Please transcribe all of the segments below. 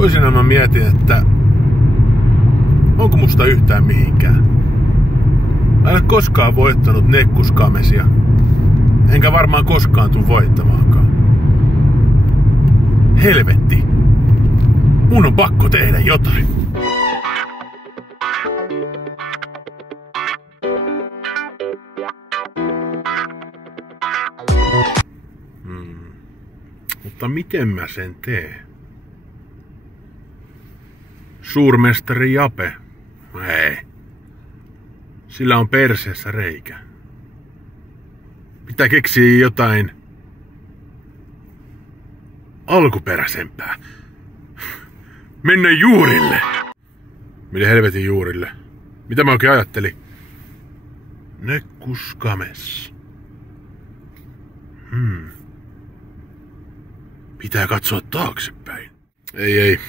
Toisinaan mä mietin, että onko musta yhtään mihinkään. Mä en ole koskaan voittanut nekkuskamesia. Enkä varmaan koskaan tuu voittamaankaan. Helvetti! Mun on pakko tehdä jotain. Mutta miten mä sen teen? Suurmestari Jape? Ei. Sillä on perseessä reikä. Pitää keksiä jotain alkuperäisempää. Mennä juurille! Miten helvetin juurille? Mitä mä oikein ajattelin? Nekkuskames. Pitää katsoa taaksepäin. Ei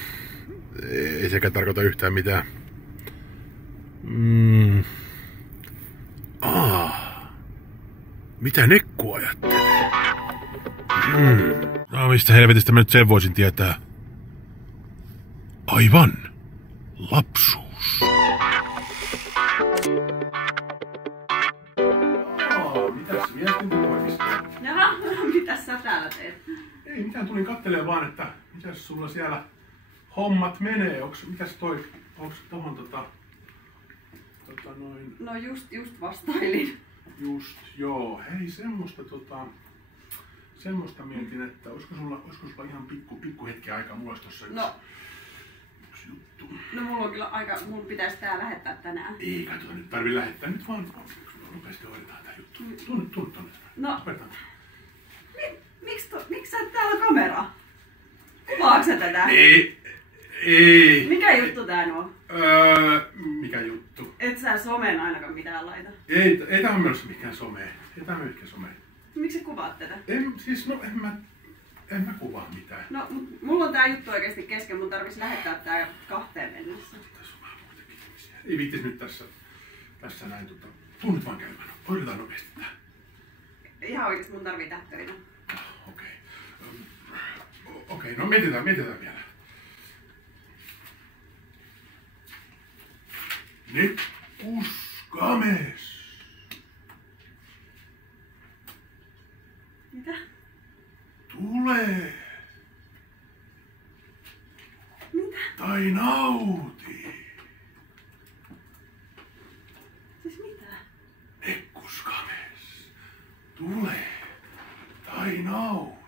sekään tarkoita yhtään mitään. Mitä nekku ajattelee? No mistä helvetistä mä nyt sen voisin tietää? Aivan. Lapsuus. Mitäs viestintätoimisto? Jaha, mitäs sä täällä teet? Ei mitään, tulin kattelemaan vaan, että mitäs sulla siellä hommat menee. Mitäs toi, onks tohon noin... No just vastailin. Just, joo. Hei, semmoista mietin, että olisiko sulla ihan pikku hetki aikaa, mulla olisi tossa yksi juttu. No mulla on kyllä aika, mun pitäisi tää lähettää tänään. Ei, katsota, nyt tarvii lähettää, nyt vaan nopeasti hoidetaan tää juttu. Tunne. No, miksi sä et täällä kamera? Kuvaatko sä tätä? Ei. Mikä juttu tää on? Mikä juttu? Et sä someen ainakaan mitään laita. Ei tää on menossa mikään someen. Miksi sä kuvaat tätä? En mä kuvaa mitään. No, mulla on tää juttu oikeesti kesken, mun tarvis lähettää tää 2 mennessä. Tässä on vähän muitakin ihmisiä. Ei viittis nyt tässä näin tuu nyt vaan käymään. Hoidetaan nopeasti tää. Ihan oikeesti mun tarvii tehdä töitä. Okei, no mietitään vielä. Nekkuskames. Mitä? Tule. Mitä? Tai nauti. Siis mitä? Nekkuskames. Tule. Tai nauti.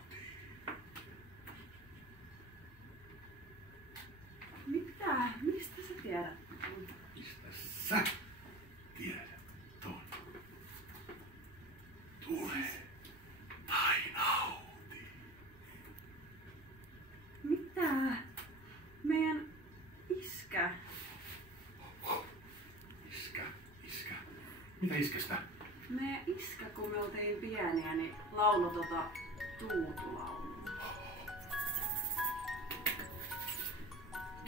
Mitä? Mistä sä tiedät? Mistä sä tiedät ton? Tule. Tai nauti. Mitä? Meidän iskä. Iskä. Mitä iskestä? Meidän iskä, kun me oltiin pieniä, niin lauloi tuutulaulua.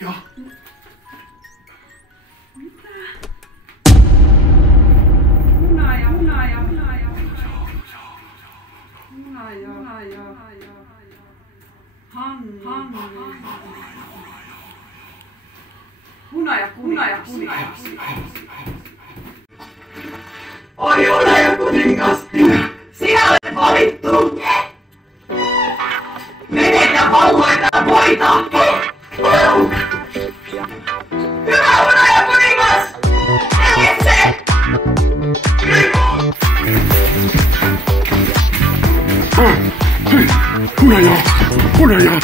Ja. Mitä? Hunaja. Hanni. Hunaja. Oi Hunaja kuningas, sinä olet valittu. Mene ja valloita voita. Hyvä Hunaja kuningas! Älesse! Hunaja!